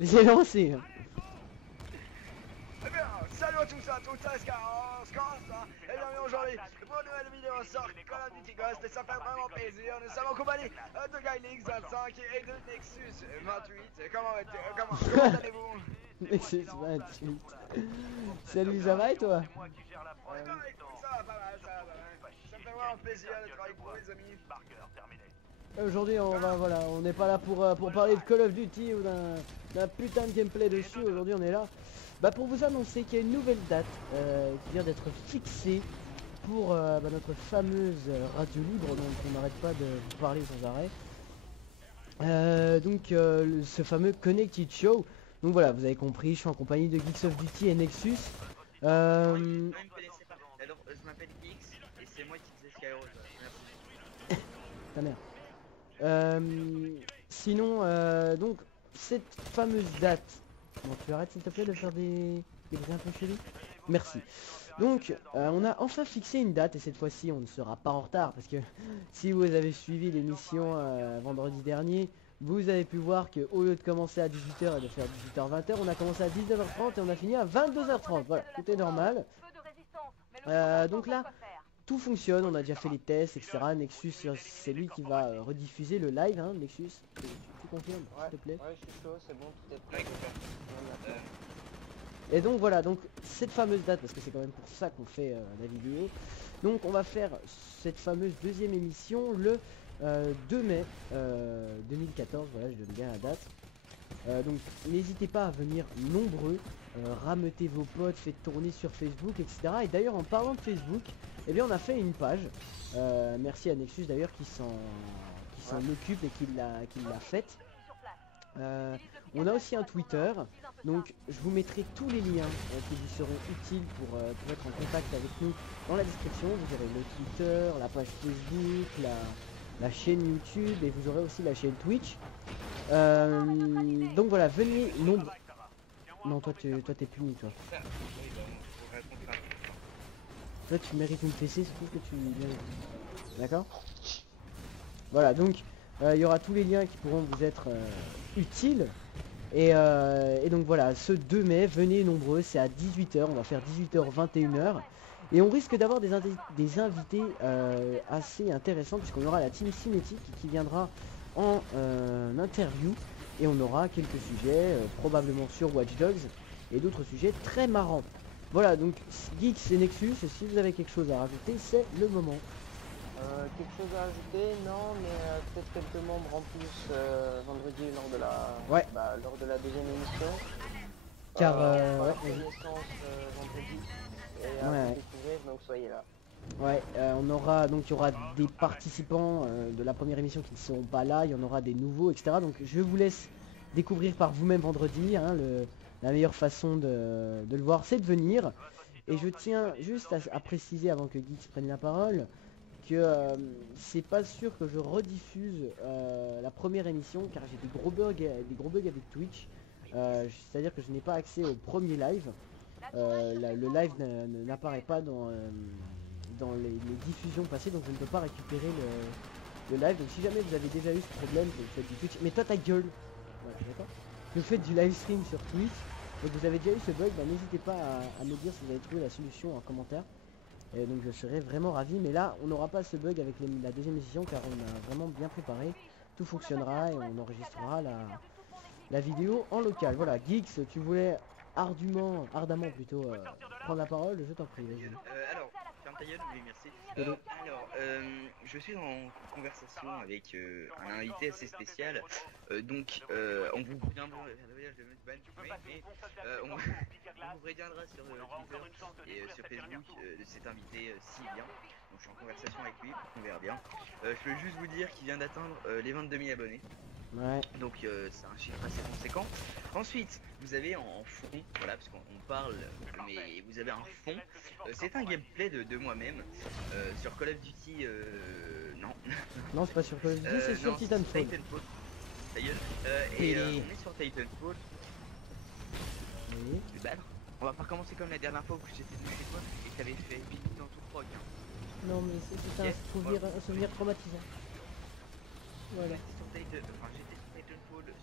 J'ai lancé. Eh bien, salut à tous, Scars, et bienvenue aujourd'hui pour une nouvelle vidéo sur Call of Duty Ghost, et ça fait vraiment plaisir. Nous sommes en compagnie de Gylix 25 et de Nexus 28. Comment allez-vous? Nexus 28. Salut, ça va et toi? Eh bien, écoute, ça va pas mal, ça va pas mal. Ça me fait vraiment plaisir d'être avec vous, les amis. Aujourd'hui, voilà, on n'est pas là pour parler de Call of Duty ou d'un putain de gameplay dessus. Aujourd'hui, on est là pour vous annoncer qu'il y a une nouvelle date qui vient d'être fixée pour notre fameuse radio libre dont on n'arrête pas de vous parler sans arrêt. Ce fameux Connected Show. Donc voilà, vous avez compris, je suis en compagnie de Geeks of Duty et Nexus. Moi, je me connaissais pas. Alors, je m'appelle X et c'est moi qui faisais Skyros. Merci. Ta mère. Sinon, donc, cette fameuse date... Bon, tu arrêtes s'il te plaît de faire des bruits un peu chelous. Merci. Donc, on a enfin fixé une date et cette fois-ci, on ne sera pas en retard parce que si vous avez suivi l'émission vendredi dernier, vous avez pu voir que au lieu de commencer à 18 h et de faire 18 h 20 h, on a commencé à 19 h 30 et on a fini à 22 h 30. Voilà, tout est normal. Donc là, tout fonctionne, on a déjà fait les tests, etc. Nexus, c'est lui qui va rediffuser le live, hein, Nexus. Tu confirmes, s'il te plaît? Ouais, je suis chaud, c'est bon, tout est prêt. Ouais, Et donc voilà, donc cette fameuse date, parce que c'est quand même pour ça qu'on fait la vidéo. Donc on va faire cette fameuse deuxième émission le 2 mai 2014, voilà, je donne bien la date. Donc n'hésitez pas à venir nombreux, rameutez vos potes, faites tourner sur Facebook, etc. Et d'ailleurs en parlant de Facebook, eh bien on a fait une page. Merci à Nexus d'ailleurs qui s'en occupe et qui l'a faite. On a aussi un Twitter, donc je vous mettrai tous les liens qui vous seront utiles pour être en contact avec nous dans la description. Vous aurez le Twitter, la page Facebook, la chaîne YouTube et vous aurez aussi la chaîne Twitch. Donc voilà, venez nombre. Non, toi t'es puni, toi. Toi tu mérites une PC, c'est tout ce que tu mérites. D'accord? Voilà, donc il y aura tous les liens qui pourront vous être utiles. Et donc voilà, ce 2 mai, venez nombreux, c'est à 18 h, on va faire 18 h 21 h. Et on risque d'avoir des invités assez intéressants puisqu'on aura la team cinétique qui viendra en interview. Et on aura quelques sujets, probablement sur Watch Dogs et d'autres sujets très marrants. Voilà, donc Geeks et Nexus, si vous avez quelque chose à rajouter, c'est le moment. Quelque chose à ajouter? Non, mais peut-être quelques membres en plus vendredi lors de la deuxième émission. Car on fera ouais, connaissance vendredi et à vous découvrir, donc soyez là. Ouais, il y aura des participants de la première émission qui ne seront pas là, il y en aura des nouveaux, etc. Donc je vous laisse découvrir par vous-même vendredi, hein, la meilleure façon de le voir, c'est de venir. Et je tiens juste à préciser avant que Geeks prenne la parole que c'est pas sûr que je rediffuse la première émission car j'ai des gros bugs avec Twitch. C'est-à-dire que je n'ai pas accès au premier live. Le live n'apparaît pas dans les diffusions passées, donc je ne peux pas récupérer le live. Donc si jamais vous avez déjà eu ce problème, que vous faites du Twitch, mais toi ta gueule, voilà, d'accord, que vous faites du live stream sur Twitch et que vous avez déjà eu ce bug, n'hésitez pas à me dire si vous avez trouvé la solution en commentaire. Et donc je serais vraiment ravi, mais là on n'aura pas ce bug avec la deuxième émission car on a vraiment bien préparé, tout fonctionnera et on enregistrera la vidéo en local. Voilà, Geeks, tu voulais ardemment plutôt prendre la parole, je t'en prie, vas-y. Alors, ferme ta gueule, oui, merci. Je suis en conversation avec un invité assez spécial. On vous reviendra, on vous reviendra sur Twitter et sur Facebook de cet invité s'il vient. Donc je suis en conversation avec lui, on verra bien. Je peux juste vous dire qu'il vient d'atteindre les 22 000 abonnés. Ouais. Donc c'est un chiffre assez conséquent. Ensuite, vous avez en fond, voilà, parce qu'on parle, mais vous avez un fond. C'est un gameplay de moi-même sur Call of Duty. Non. Non, c'est pas sur Call of Duty, c'est sur Titanfall. Titanfall. Ta gueule. On est sur Titanfall. Oui. Du bal. On va pas recommencer comme la dernière fois où j'étais venu chez toi et que t'avais fait vite dans tout prog. Hein. Non, mais c'est un souvenir traumatisant. Voilà. J'étais sur Titanfall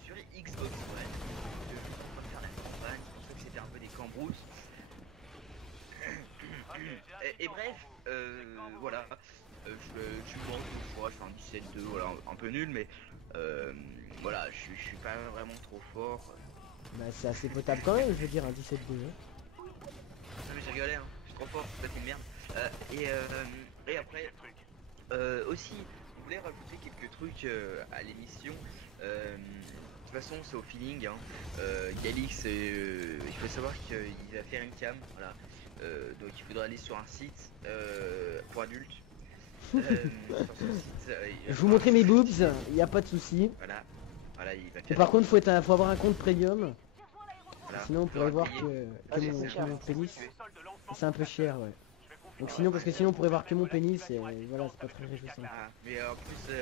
sur Xbox One. Et bref, voilà, je pense que je fais un 17-2, voilà, un peu nul, mais voilà, je suis pas vraiment trop fort. Bah c'est assez potable quand même, je veux dire, un 17-2. Hein. Non mais j'ai rigolé, hein, je suis trop fort, c'est pas une merde. Et après, aussi, je voulais rajouter quelques trucs à l'émission. De toute façon, c'est au feeling. Hein. Galix, il faut savoir qu'il va faire une cam, voilà. Donc il faudra aller sur un site pour adultes. Sur son site, Je vous montrer mes boobs, il n'y a pas de souci. Voilà, voilà, il va Et par contre, faut avoir un compte premium. voilà. Sinon, on pourrait voir que mon pénis. C'est un peu cher, ouais. Donc sinon, parce que sinon, on pourrait voir que mon pénis et voilà, c'est pas très réjouissant. Ah, mais en plus,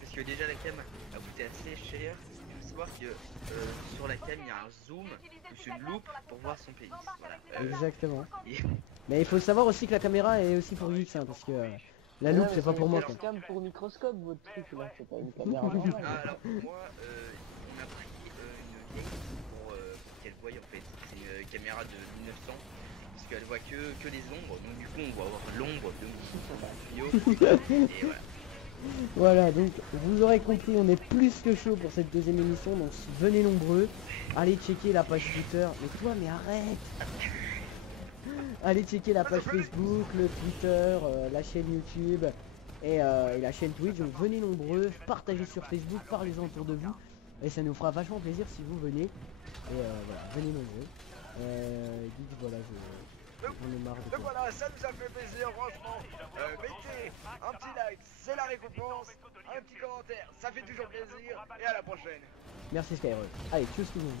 parce que déjà la cam a coûté assez cher. Il faut savoir que sur la cam, il y a un zoom ou une loupe pour voir son pénis. Voilà. Exactement. Mais il faut savoir aussi que la caméra est aussi pour X, hein, parce que la loupe c'est pas pour moi. C'est cam pour microscope votre truc là, c'est pas une caméra normale. Ah, alors pour moi, on a pris une vieille pour qu'elle voie en fait. C'est une caméra de 1900 parce qu'elle voit que les ombres. Donc du coup, on va avoir l'ombre de mon tuyau. Et voilà. Voilà, donc vous aurez compris, on est plus que chaud pour cette deuxième émission, donc venez nombreux. Allez checker la page Twitter. Mais toi, mais arrête. Allez checker la page Facebook, le Twitter, la chaîne YouTube et la chaîne Twitch. Donc venez nombreux, partagez sur Facebook, parlez-en autour de vous. Et ça nous fera vachement plaisir si vous venez. Et voilà, venez nombreux. Dites voilà, j'en ai marre de Donc voilà, ça nous a fait plaisir, franchement. Mettez un petit like, c'est la récompense. Un petit commentaire, ça fait toujours plaisir. Et à la prochaine. Merci Skyrock. Allez, tchuss tout le monde.